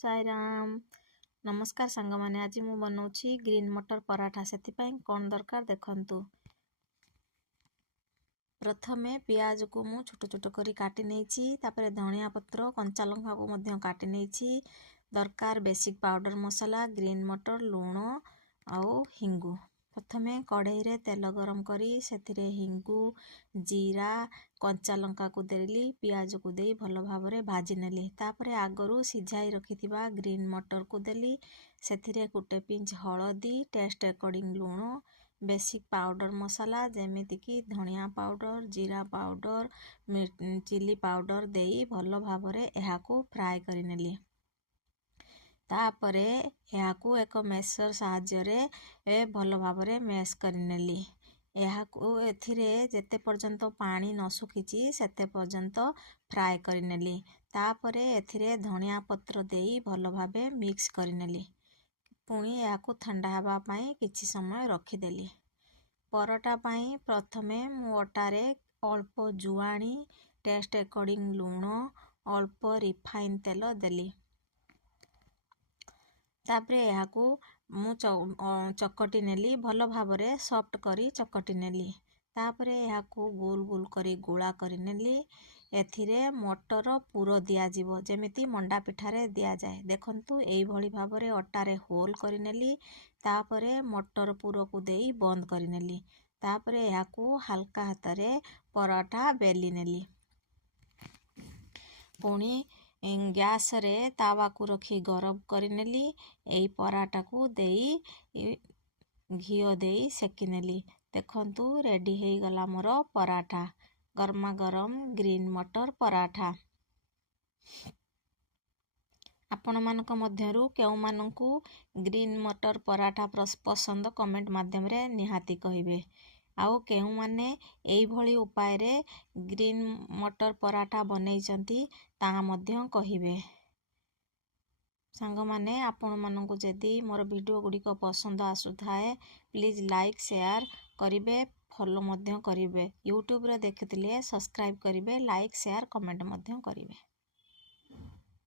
साई राम नमस्कार सांग माने आज मु बनाऊँगी ग्रीन मटर पराठा से कौन दरकार देखंतु। प्रथमे पियाज को मु छोट छोट करी काटी नेछि तापरे धनिया पत्र कंचा लंका को मध्य काटी नेछि दरकार बेसिक पाउडर मसाला ग्रीन मटर लूण आउ हिंगु। प्रथमे कढ़ई रे तेल गरम करी सेथिरे हिंगु जीरा कंचा लंका को देली पियाज को दे भल भाबरे भाजी नेली तापरे आगरू सिझाई रखिथिबा ग्रीन मटर को देली सेथिरे गुटे पिंच हळदी टेस्ट अकॉर्डिंग लूण बेसिक पाउडर मसाला जेमिति कि धनिया पाउडर जीरा पाउडर चिली पाउडर देई भल भाबरे एहाकू फ्राए करि नेली तापरे एहाकू एक मेसर साहाय्य भल भाबरे मैश करि नेली एहाकू एथिरे जेते पर्यंत पानी न सुखिची सेते पर्यंत फ्राए करि नेली तापरे एथिरे धनिया पत्र देई भल भाबे मिक्स करि नेली पुणी एहाकू ठंडा हेबा पई किछि समय रखिदेली। परोटा पई प्रथमे मु अटारे अल्प जुआणी टेस्ट अकॉर्डिंग लूण अल्प रिफाइन तेल देली तापरे एहाकू मु चकटी नेली भल भाबरे सॉफ्ट करी चकटी नेली तापरे एहाकू गोल गोल करी गोला करी नेली एथिरे मटर पूर दिया जीवो जेमिति मंडा पिठारे दिया जाए देखंतु एई भली भाबरे अटारे होल करी नेली तापरे मटर पूर को देई बंद करी नेली तापरे एहाकू हल्का हातरे पराठा बेली नेली पुणी गैस रे तावा को रखी गरम करी नेली एई पराठा को देई घिओ देई सेकी नेली देखंतु रेडी हेई गला मोर पराठा गरमा गरम ग्रीन मटर पराठा। आपण मानक मध्यरु केउ मानकू ग्रीन मटर पराठा पसंद कमेंट माध्यम रे निहाती कहिबे आउ केउ माने एई भली उपाय रे ग्रीन मटर पराठा बनैचंती ता मध्य कहिबे। सांग माने आपण मानकू जदी मोर वीडियो गुडी को पसंद आसु थाए प्लीज लाइक शेयर करिवे फॉलो मध्य करिवे यूट्यूब रे देखिथिले सब्सक्राइब करिवे लाइक शेयर कमेंट मध्य करिवे।